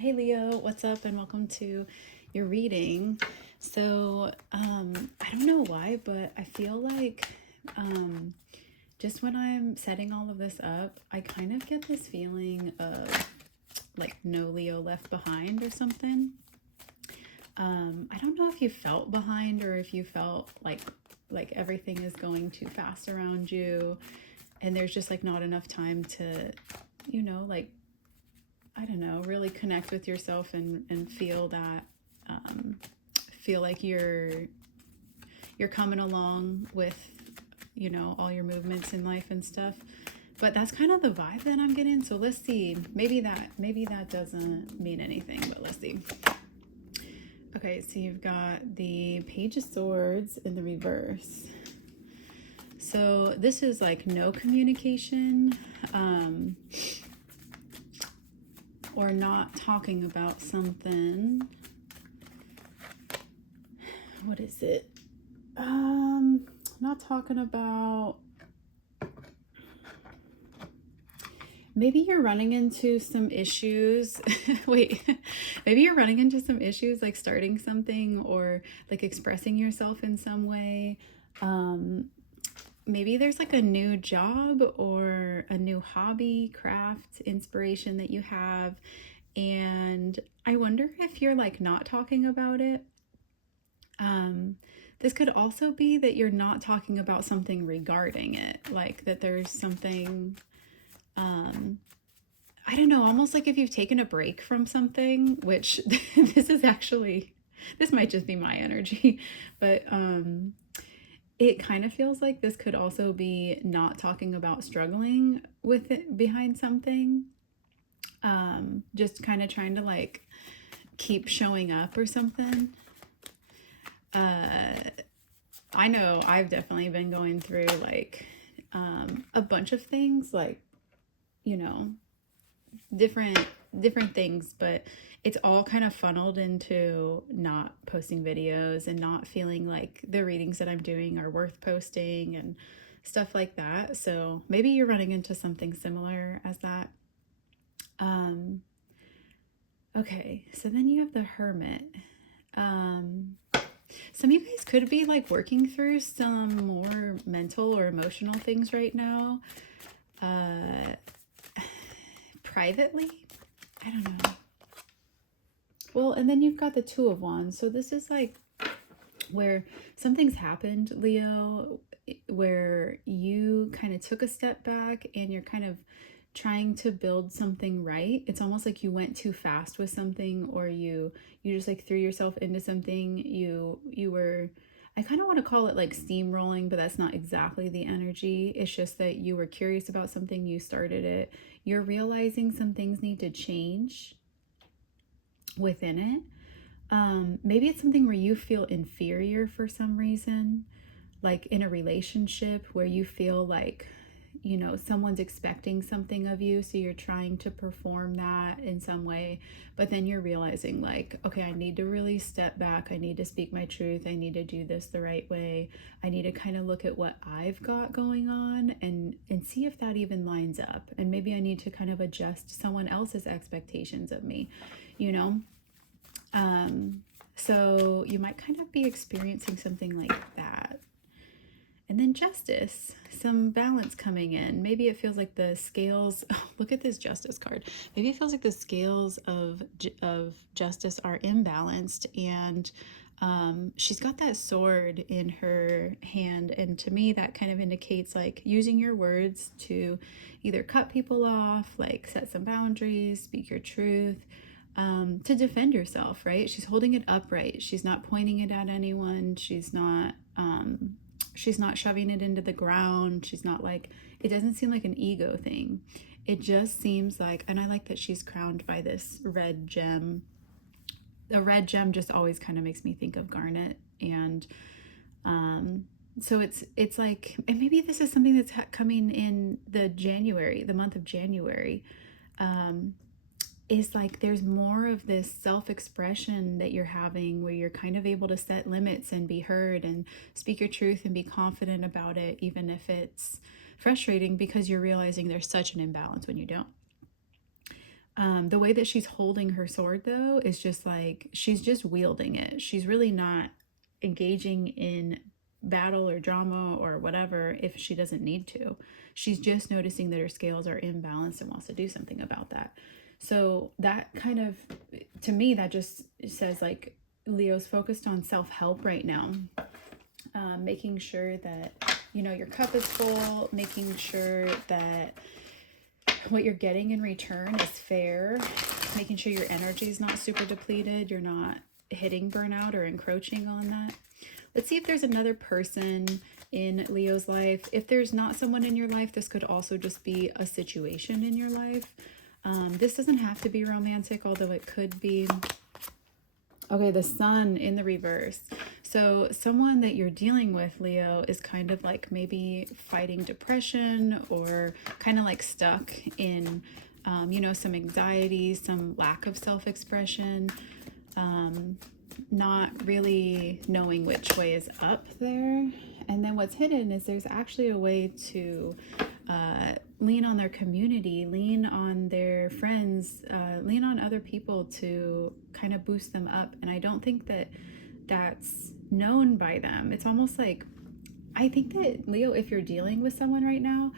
Hey Leo, what's up and welcome to your reading. I don't know why, but I feel like um, just when I'm setting all of this up, I kind of get this feeling of like no Leo left behind or something. I don't know if you felt behind or if you felt like everything is going too fast around you and there's just like not enough time to, like I don't know, really connect with yourself and feel that, um, feel like you're coming along with, all your movements in life and stuff. But that's kind of the vibe that I'm getting. So let's see. Maybe that doesn't mean anything, but let's see. Okay, so you've got the Page of Swords in the reverse. So this is like no communication. Or not talking about something. What is it? Not talking about. Maybe you're running into some issues. Wait, maybe you're running into some issues like starting something or like expressing yourself in some way. Um, Maybe there's like a new job or a new hobby, craft, inspiration that you have. And I wonder if you're like not talking about it. Um, this could also be that you're not talking about something regarding it, like that there's something, um, I don't know, almost like if you've taken a break from something, which this might just be my energy, but it kind of feels like this could also be not talking about struggling with it behind something, just kind of trying to like keep showing up or something. uh I know I've definitely been going through like a bunch of things, like, you know, different different things, but it's all kind of funneled into not posting videos and not feeling like the readings that I'm doing are worth posting and stuff like that. So maybe you're running into something similar as that. Um okay, so then you have the Hermit. Um Some of you guys could be like working through some more mental or emotional things right now. Uh, Privately, I don't know. Well, and then you've got the Two of Wands. So this is like where something's happened, Leo, where you kind of took a step back and you're kind of trying to build something right. It's almost like you went too fast with something, or you just like threw yourself into something. You were, I kind of want to call it like steamrolling, but that's not exactly the energy. It's just that you were curious about something, you started it. You're realizing some things need to change within it. Maybe it's something where you feel inferior for some reason, like in a relationship where you feel like, someone's expecting something of you, so you're trying to perform that in some way, but then you're realizing, like, okay, I need to really step back. I need to speak my truth. I need to do this the right way. I need to kind of look at what I've got going on and see if that even lines up. And maybe I need to kind of adjust someone else's expectations of me, you know? Um, so you might kind of be experiencing something like that. And then Justice, some balance coming in. Maybe it feels like the scales, oh, look at this Justice card. Maybe it feels like the scales of justice are imbalanced, and she's got that sword in her hand. And to me, that kind of indicates like using your words to either cut people off, like set some boundaries, speak your truth, to defend yourself, right? She's holding it upright. She's not pointing it at anyone. She's not shoving it into the ground. She's not like, it doesn't seem like an ego thing. It just seems like, and I like that she's crowned by this red gem. A red gem just always kind of makes me think of garnet. And so it's like, and maybe this is something that's coming in the month of January. Is like there's more of this self-expression that you're having where you're kind of able to set limits and be heard and speak your truth and be confident about it, even if it's frustrating because you're realizing there's such an imbalance when you don't. The way that she's holding her sword, though, is just like she's just wielding it. She's really not engaging in battle or drama or whatever if she doesn't need to. She's just noticing that her scales are imbalanced and wants to do something about that. So that kind of, to me, that just says like Leo's focused on self-help right now. Making sure that, you know, your cup is full, making sure that what you're getting in return is fair, making sure your energy is not super depleted, you're not hitting burnout or encroaching on that. Let's see if there's another person in Leo's life. If there's not someone in your life, this could also just be a situation in your life. This doesn't have to be romantic, although it could be. Okay, the sun in the reverse. So someone that you're dealing with, Leo, is kind of like maybe fighting depression or kind of like stuck in, you know, some anxiety, some lack of self-expression, not really knowing which way is up there. And then what's hidden is there's actually a way to lean on their community, lean on their friends, lean on other people to kind of boost them up. And I don't think that that's known by them. It's almost like, I think that, Leo, if you're dealing with someone right now,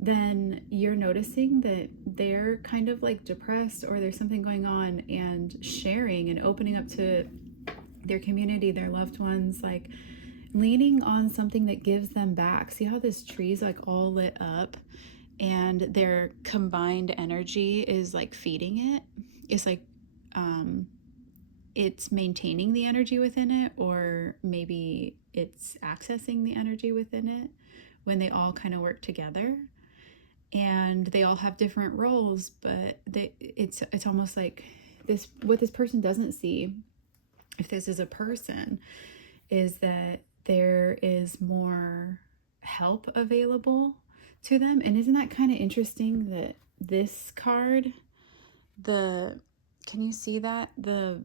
then you're noticing that they're kind of like depressed or there's something going on, and sharing and opening up to their community, their loved ones, like leaning on something that gives them back. See how this tree's like all lit up and their combined energy is like feeding it? It's like it's maintaining the energy within it, or maybe it's accessing the energy within it when they all kind of work together. And they all have different roles, but it's almost like this, what this person doesn't see, if this is a person, is that there is more help available to them. And isn't that kind of interesting that this card, can you see that? The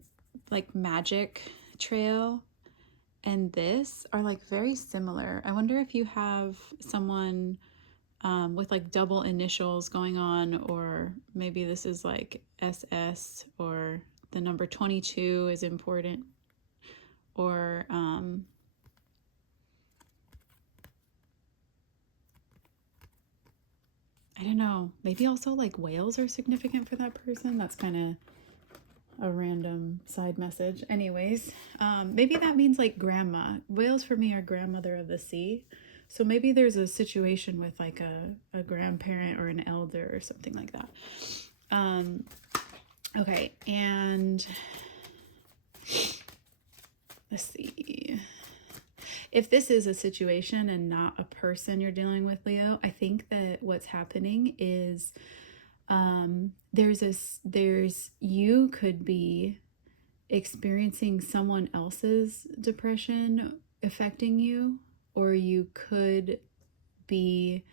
like magic trail and this are like very similar. I wonder if you have someone with like double initials going on, or maybe this is like SS, or the number 22 is important, or I don't know, maybe also like whales are significant for that person. That's kind of a random side message. Anyways, maybe that means like grandma. Whales for me are grandmother of the sea. So maybe there's a situation with like a grandparent or an elder or something like that. Okay, and let's see. If this is a situation and not a person you're dealing with, Leo, I think that what's happening is you could be experiencing someone else's depression affecting you, or you could be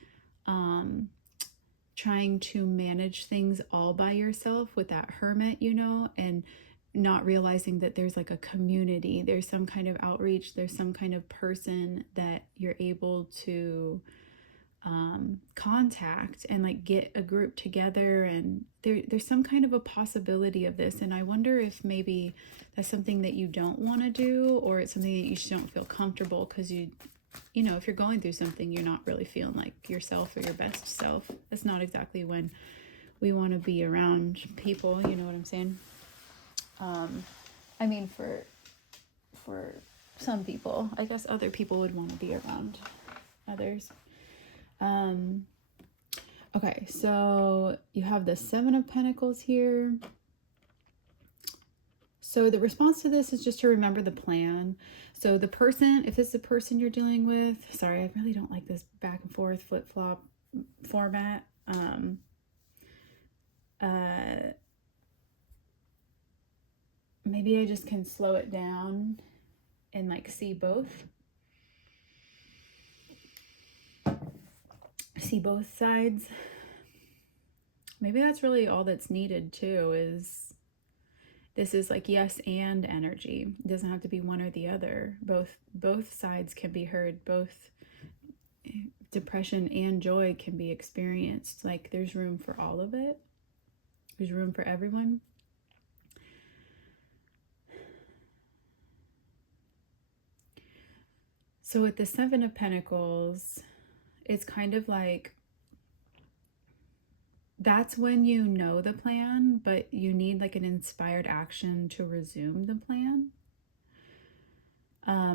trying to manage things all by yourself with that hermit, you know, and not realizing that there's like a community, there's some kind of outreach, there's some kind of person that you're able to contact and like get a group together, and there's some kind of a possibility of this. And I wonder if maybe that's something that you don't want to do, or it's something that you just don't feel comfortable because you know, if you're going through something, you're not really feeling like yourself or your best self. It's not exactly when we want to be around people, you know what I'm saying? I mean, for some people, I guess other people would want to be around others. Okay, so you have the Seven of Pentacles here. So the response to this is just to remember the plan. So the person, if this is a person you're dealing with, sorry, I really don't like this back and forth flip-flop format. Maybe I just can slow it down and like see both. See both sides. Maybe that's really all that's needed too, is this is like yes and energy. It doesn't have to be one or the other. Both sides can be heard. Both depression and joy can be experienced. Like there's room for all of it. There's room for everyone. So with the Seven of Pentacles, it's kind of like that's when you know the plan, but you need like an inspired action to resume the plan.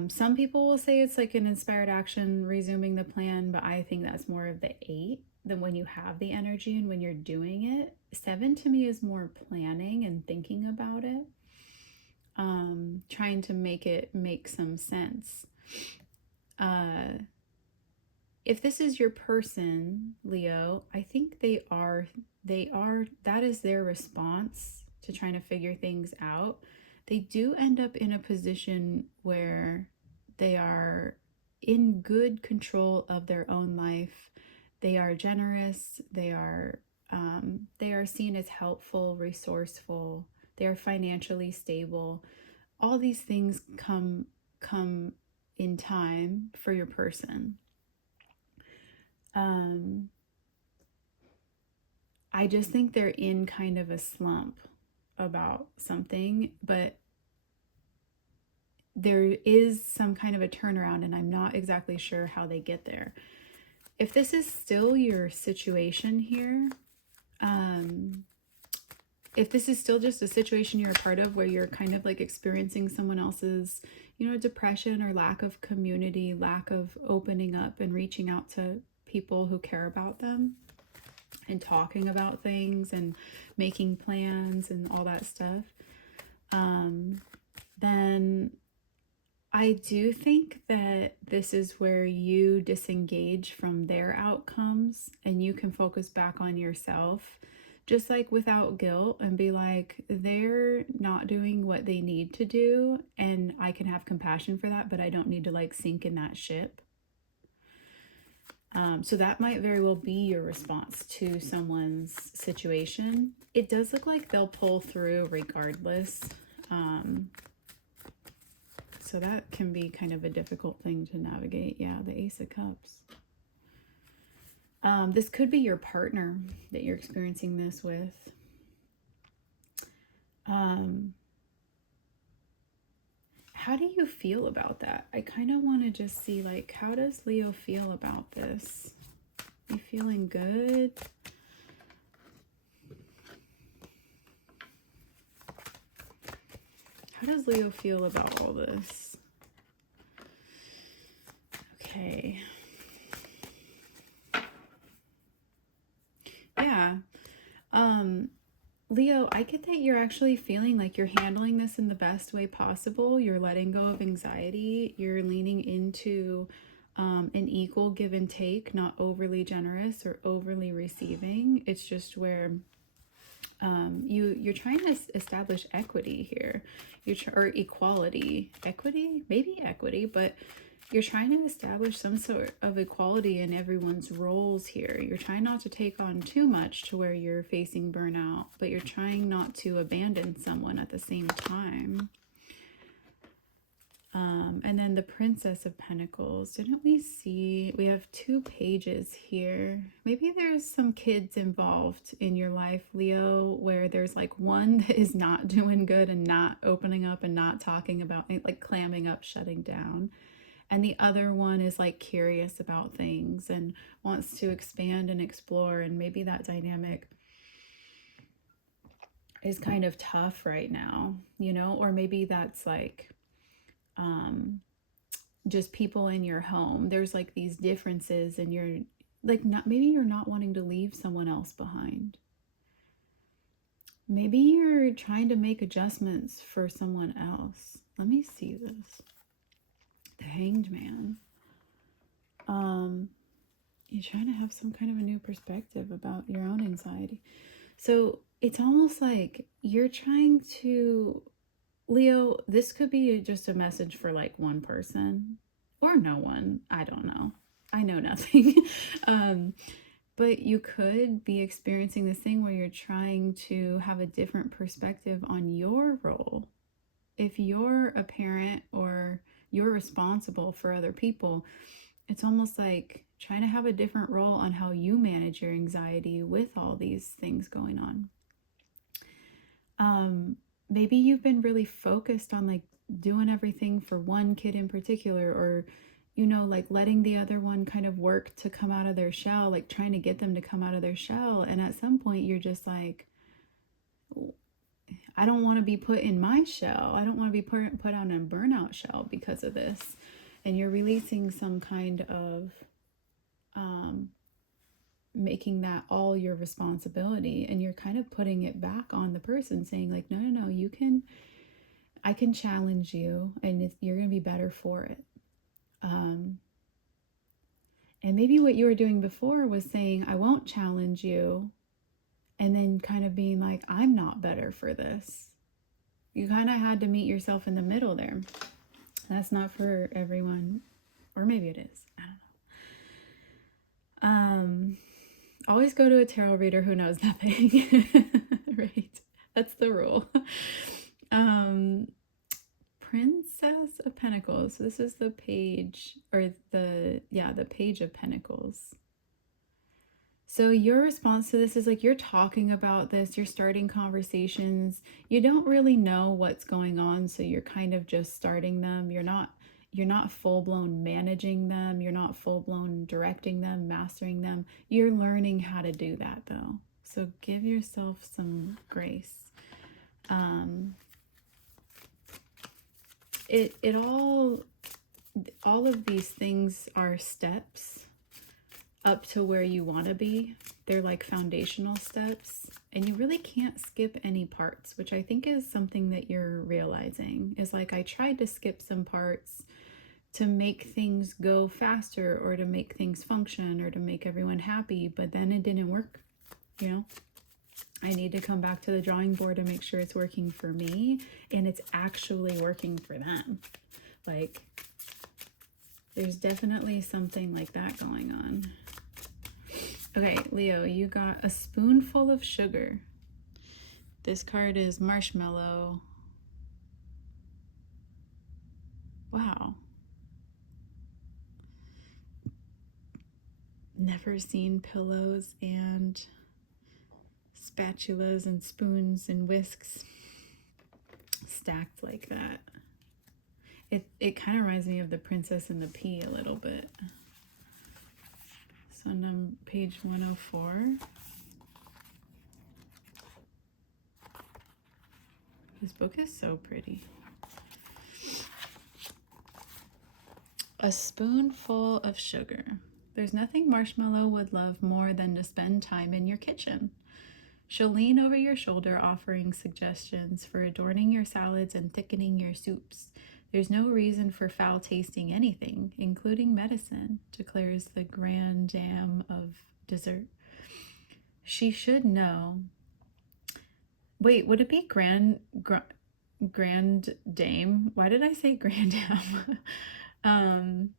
Some people will say it's like an inspired action resuming the plan, but I think that's more of the 8 than when you have the energy and when you're doing it. 7 to me is more planning and thinking about it, trying to make it make some sense. If this is your person, Leo, I think that is their response to trying to figure things out. They do end up in a position where they are in good control of their own life. They are generous. They are seen as helpful, resourceful. They are financially stable. All these things come in time for your person. I just think they're in kind of a slump about something, but there is some kind of a turnaround, and I'm not exactly sure how they get there. If this is still your situation here, if this is still just a situation you're a part of where you're kind of like experiencing someone else's, depression or lack of community, lack of opening up and reaching out to people who care about them and talking about things and making plans and all that stuff, then I do think that this is where you disengage from their outcomes and you can focus back on yourself, just like without guilt, and be like, they're not doing what they need to do, and I can have compassion for that, but I don't need to like sink in that ship. So that might very well be your response to someone's situation. It does look like they'll pull through regardless. So that can be kind of a difficult thing to navigate. Yeah, the Ace of Cups. This could be your partner that you're experiencing this with. How do you feel about that? I kind of want to just see, like, how does Leo feel about this? You feeling good? How does Leo feel about all this? Okay. Yeah. Leo, I get that you're actually feeling like you're handling this in the best way possible. You're letting go of anxiety. You're leaning into an equal give and take, not overly generous or overly receiving. It's just where you're trying to establish equity here, or equality, equity, maybe equity, but you're trying to establish some sort of equality in everyone's roles here. You're trying not to take on too much to where you're facing burnout, but you're trying not to abandon someone at the same time. And then the Princess of Pentacles. Didn't we see? We have 2 pages here. Maybe there's some kids involved in your life, Leo, where there's like one that is not doing good and not opening up and not talking about it, like clamming up, shutting down. And the other one is like curious about things and wants to expand and explore. And maybe that dynamic is kind of tough right now, or maybe that's like just people in your home. There's like these differences and you're like, maybe you're not wanting to leave someone else behind. Maybe you're trying to make adjustments for someone else. Let me see this. The Hanged Man. You're trying to have some kind of a new perspective about your own anxiety. So it's almost like you're trying to, Leo, this could be just a message for like one person or no one. I don't know. I know nothing. But you could be experiencing this thing where you're trying to have a different perspective on your role. If you're a parent or you're responsible for other people, it's almost like trying to have a different role on how you manage your anxiety with all these things going on. um, maybe you've been really focused on like doing everything for one kid in particular, or like letting the other one kind of work to come out of their shell, like trying to get them to come out of their shell. And at some point, you're just like, I don't want to be put in my shell. I don't want to be put on a burnout shell because of this. And you're releasing some kind of making that all your responsibility, and you're kind of putting it back on the person, saying like, no, I can challenge you, and you're going to be better for it. And maybe what you were doing before was saying, I won't challenge you, and then kind of being like, I'm not better for this. You kind of had to meet yourself in the middle there. That's not for everyone, or maybe it is. I don't know. Always go to a tarot reader who knows nothing. Right? That's the rule. Princess of Pentacles. This is the page, or the Page of Pentacles. So your response to this is like, you're talking about this, you're starting conversations, you don't really know what's going on, so you're kind of just starting them. You're not full-blown managing them, you're not full-blown directing them, mastering them. You're learning how to do that though. So give yourself some grace. All of these things are steps up to where you want to be. They're like foundational steps, and you really can't skip any parts, which I think is something that you're realizing. Is like, I tried to skip some parts to make things go faster, or to make things function, or to make everyone happy, but then it didn't work. I need to come back to the drawing board to make sure it's working for me, and it's actually working for them. Like, there's definitely something like that going on. Okay, Leo, you got a spoonful of sugar. This card is marshmallow. Wow. Never seen pillows and spatulas and spoons and whisks stacked like that. It kind of reminds me of the Princess and the Pea a little bit. So on page 104. This book is so pretty. A spoonful of sugar. There's nothing Marshmallow would love more than to spend time in your kitchen. She'll lean over your shoulder, offering suggestions for adorning your salads and thickening your soups. There's no reason for foul-tasting anything, including medicine, declares the grand dame of dessert. She should know. Wait, would it be grand dame? Why did I say grand dame?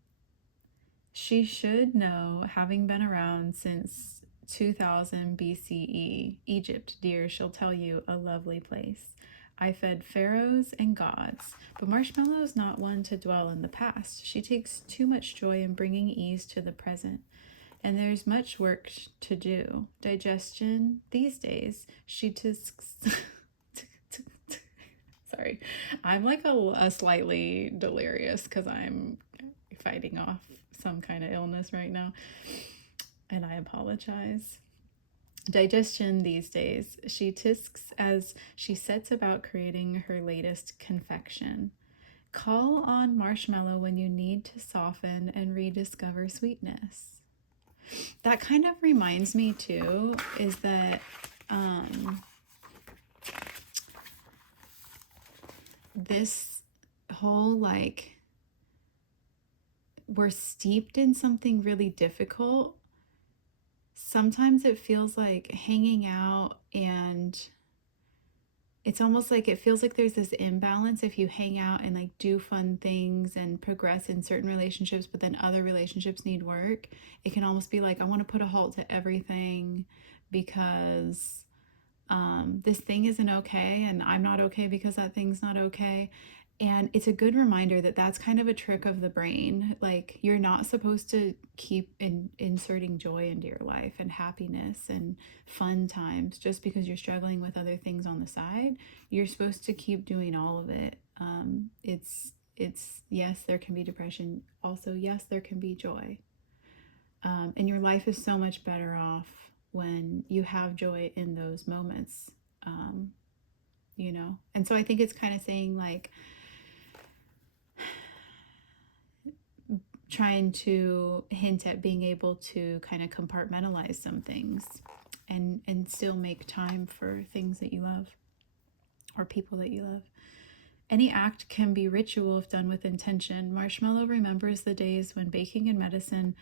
She should know, having been around since 2000 BCE. Egypt, dear, she'll tell you, a lovely place. I fed pharaohs and gods, but Marshmallow's not one to dwell in the past. She takes too much joy in bringing ease to the present, and there's much work to do. Digestion these days. She tisks. Sorry, I'm like a slightly delirious because I'm fighting off some kind of illness right now, and I apologize. Digestion these days. She tisks as she sets about creating her latest confection. Call on Marshmallow when you need to soften and rediscover sweetness. That kind of reminds me too, is that this whole like, we're steeped in something really difficult. Sometimes it feels like hanging out, and it's almost like it feels like there's this imbalance if you hang out and like do fun things and progress in certain relationships, but then other relationships need work. It can almost be like, I want to put a halt to everything because this thing isn't okay, and I'm not okay because that thing's not okay. And it's a good reminder that that's kind of a trick of the brain. Like, you're not supposed to keep inserting joy into your life and happiness and fun times just because you're struggling with other things on the side. You're supposed to keep doing all of it. It's yes, there can be depression. Also, yes, there can be joy. And your life is so much better off when you have joy in those moments. Um, and so I think it's kind of saying, like, trying to hint at being able to kind of compartmentalize some things and still make time for things that you love or people that you love. Any act can be ritual if done with intention. Marshmallow remembers the days when baking and medicine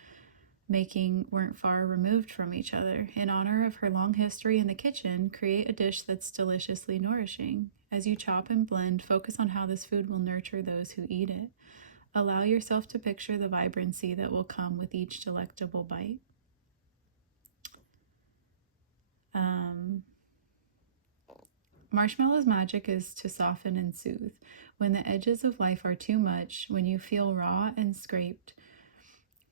making weren't far removed from each other. In honor of her long history in the kitchen, create a dish that's deliciously nourishing. As you chop and blend, focus on how this food will nurture those who eat it. Allow yourself to picture the vibrancy that will come with each delectable bite. Marshmallow's magic is to soften and soothe. When the edges of life are too much, when you feel raw and scraped,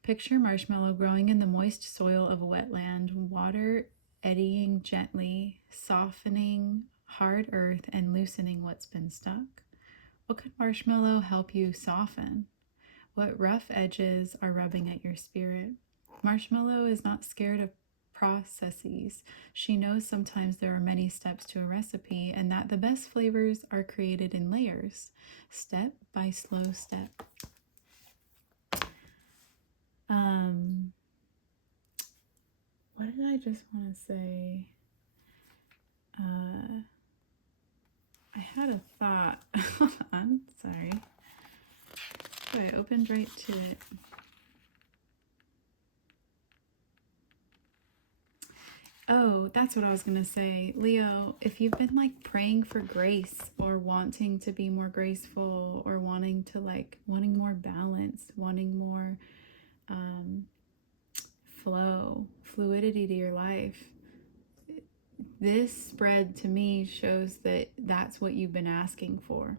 picture marshmallow growing in the moist soil of a wetland, water eddying gently, softening hard earth and loosening what's been stuck. What could marshmallow help you soften? What rough edges are rubbing at your spirit? Marshmallow is not scared of processes. She knows sometimes there are many steps to a recipe and that the best flavors are created in layers, step by slow step. What did I just want to say? I had a thought. I'm sorry. Oh, I opened right to it. Oh, that's what I was going to say. Leo, if you've been like praying for grace or wanting to be more graceful or wanting more balance, wanting more fluidity to your life, this spread to me shows that that's what you've been asking for,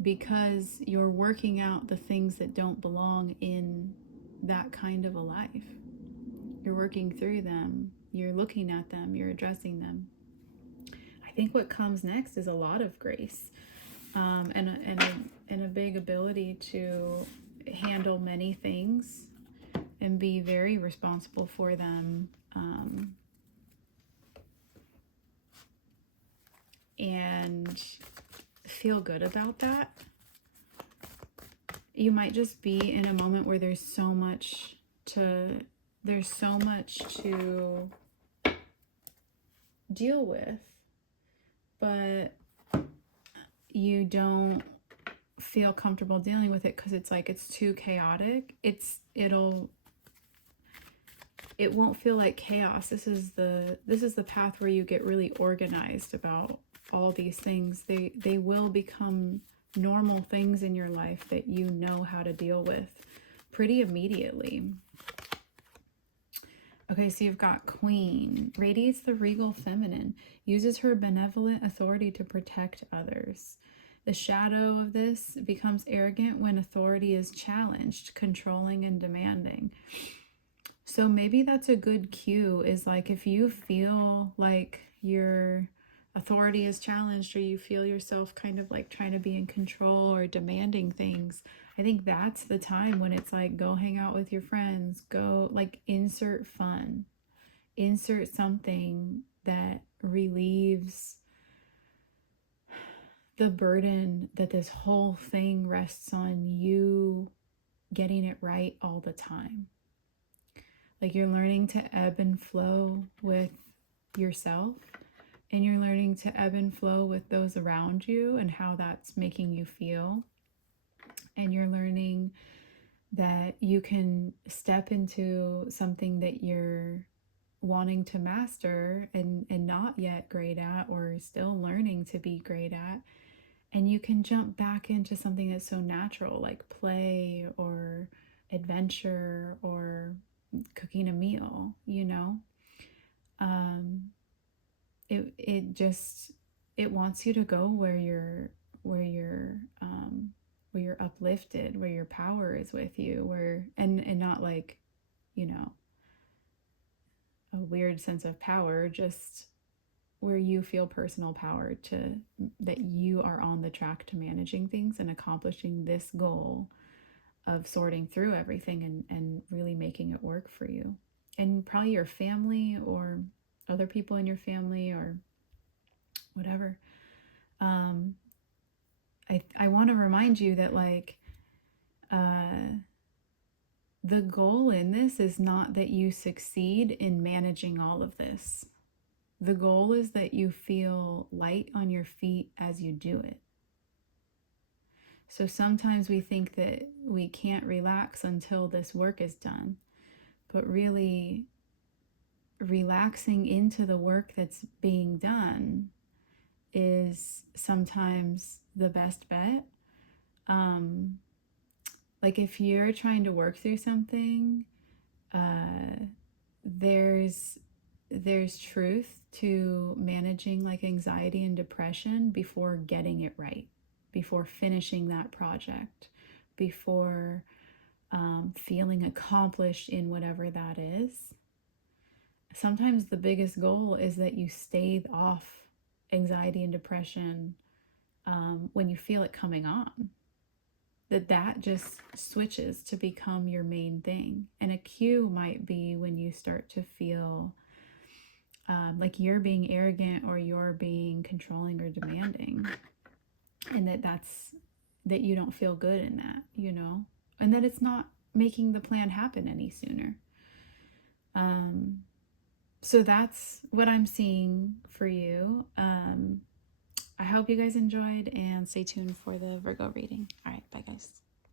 because you're working out the things that don't belong in that kind of a life. You're working through them, you're looking at them, you're addressing them. I think what comes next is a lot of grace, and a big ability to handle many things and be very responsible for them, and feel good about that. You might just be in a moment where there's so much to deal with, but you don't feel comfortable dealing with it because it's like it's too chaotic. It won't feel like chaos. This is the path where you get really organized about all these things. They will become normal things in your life that you know how to deal with pretty immediately. Okay, so you've got Queen. Radiates the regal feminine. Uses her benevolent authority to protect others. The shadow of this becomes arrogant when authority is challenged, controlling and demanding. So maybe that's a good cue, is like if you feel like your authority is challenged or you feel yourself kind of like trying to be in control or demanding things, I think that's the time when it's like, go hang out with your friends, go like insert fun, insert something that relieves the burden that this whole thing rests on you getting it right all the time. Like, you're learning to ebb and flow with yourself, and you're learning to ebb and flow with those around you and how that's making you feel. And you're learning that you can step into something that you're wanting to master and not yet great at, or still learning to be great at. And you can jump back into something that's so natural, like play or adventure or cooking a meal, you know. It wants you to go where you're where you're uplifted, where your power is with you, where and not like, you know, a weird sense of power, just where you feel personal power to that you are on the track to managing things and accomplishing this goal of sorting through everything and really making it work for you. And probably your family or other people in your family or whatever. I want to remind you that like the goal in this is not that you succeed in managing all of this. The goal is that you feel light on your feet as you do it. So sometimes we think that we can't relax until this work is done, but really relaxing into the work that's being done is sometimes the best bet. Like if you're trying to work through something, there's truth to managing like anxiety and depression before getting it right, before finishing that project, before feeling accomplished in whatever that is. Sometimes the biggest goal is that you stave off anxiety and depression when you feel it coming on. That just switches to become your main thing. And a cue might be when you start to feel like you're being arrogant or you're being controlling or demanding, and that you don't feel good in that, you know, and that it's not making the plan happen any sooner. So that's what I'm seeing for you. I hope you guys enjoyed, and stay tuned for the Virgo reading. All right, bye guys.